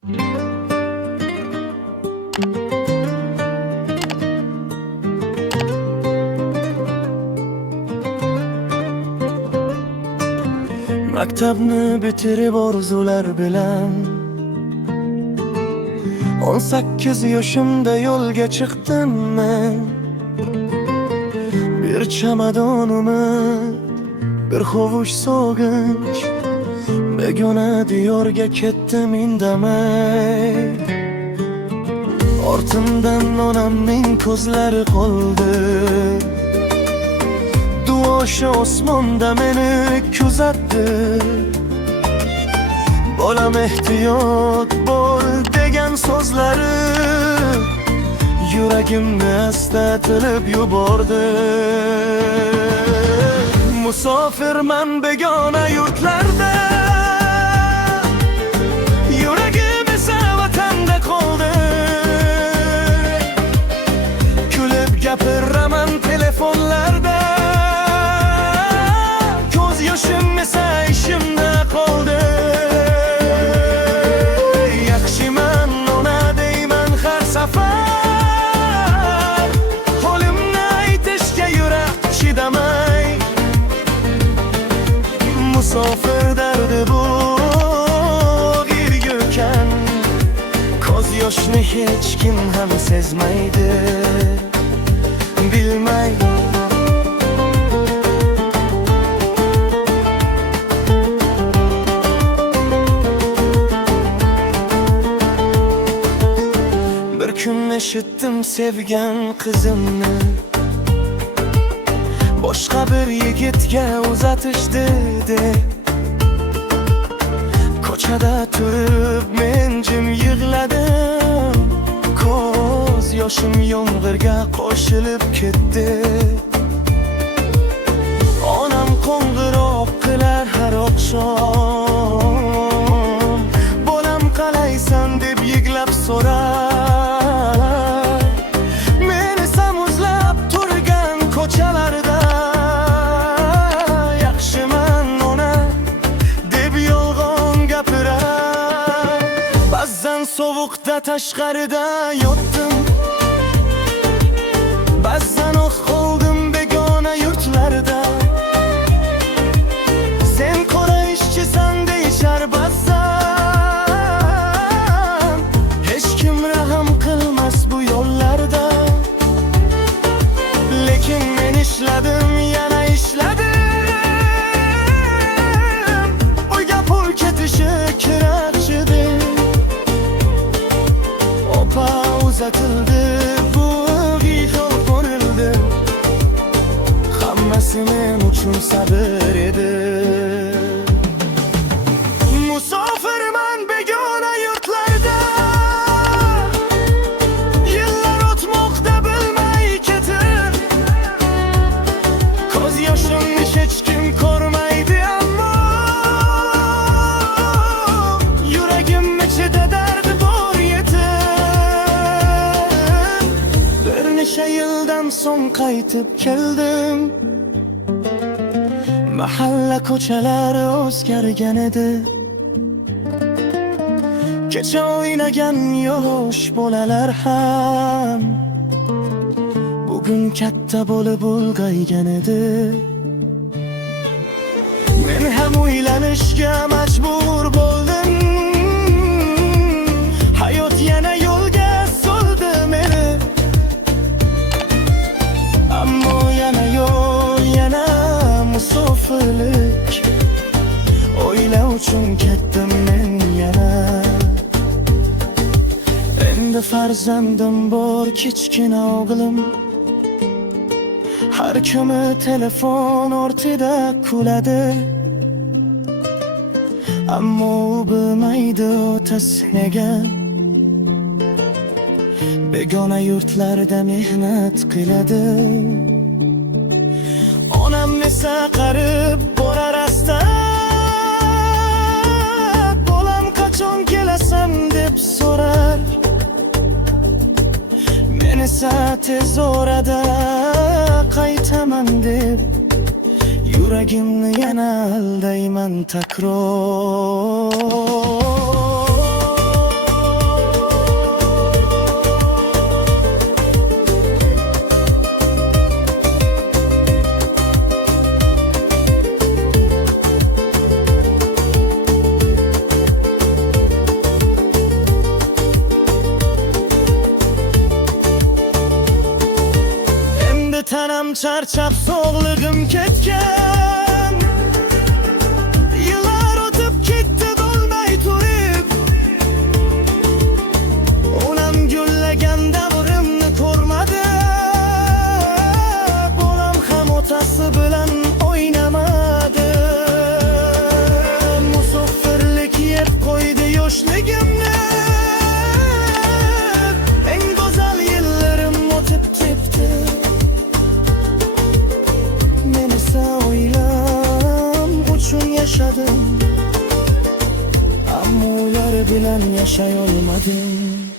Maktabni bitirib orzular bilan 18 yoshimda yo'lga chiqdim men. Bir chamadon umid, bir hovuch sog'inch, begona diyorga ketdim indamay. Ortimdan onamning ko'zlari qoldi, duoshi osmonda meni kuzatdi. Bolam ehtiyot bo'l degan so'zlari yuragimni astarib yubordi. Musofirman begona yurtlarda, yuragim esa vatanda qoldi. Kulib gapiraman telefonlarda, ko'z yoshim esa ishimda qoldi. Yaxshiman ona deyman har safar, holimni aytishga yurak chidamay. Musofir dardi bu g'irgukan, ko'z yoshni hech kim ham sezmaydi, bilmaydi. Bir kun eshitdim sevgan qizimni boshqa bir yigitga uzatishdi deb. Ko'chada turib men jim yig'ladim, ko'z yoshim yomg'irga qo'shilib ketdi. Onam qo'ng'iroq qilar har oqshom, bolam qalaysan deb yig'lab so'rar. Men esa muzlab turgan ko'chalarda yaxshiman ona deb yolg'on gapirar. Ba'zan sovuqda tashqarida yotdim, ba'zan oq qoldim begona yurtlarda. Sen qora ishchisan deyishar ba'zan, hech kim rahm qilmas bu yo'llarda. Lekin men ishladim, yana ishladim, uyga pul ketishi kerakchidi. Opa uzatildi, bu g'ijol ko'rildi, hammasi men uchun sabr edi. Musofirman begona yurtlarda, yillar o'tmoqda bilmay ketib. Ko'z yoshimni hech kim ko'rmaydi, ammo yuragim ichida dardi bor yetib. Bir necha yildan so'ng qaytib keldim. Mahalla ko'chalari o'zgargan edi. Kecha o'ynagan yosh bolalar ham bugun katta bo'lib ulg'aygan edi. Men ham uylanishga majbur bo'ldim. Hayot yana yo'lga soldi meni, ammo yana yo'l, yana musofirlik. Oila uchun ketdim men yana. Endi farzandim bor kichkina o'g'lim, har kuni telefon ortida kuladi. Ammo u bilmaydi otasi nega begona yurtlarda mehnat qiladi. Onam esa qarib borar asta, bolam qachon kelasan deb so'rar. Men esa tez orada qaytaman deb yuragimni yana aldayman takror. charchab sog'lig'im ketgan. Yillar o'tib ketdi bo'lmay turib, onam gullagan davrimni ko'rmadi. Bolam ham otasi bilan o'ynamadi. Musofirlik yeb qo'ydi yoshligimni. Eng go'zal yillarim o'tib ketdi. Men esa oilam uchun yashadim, ammo ular bilan yashay olmadim.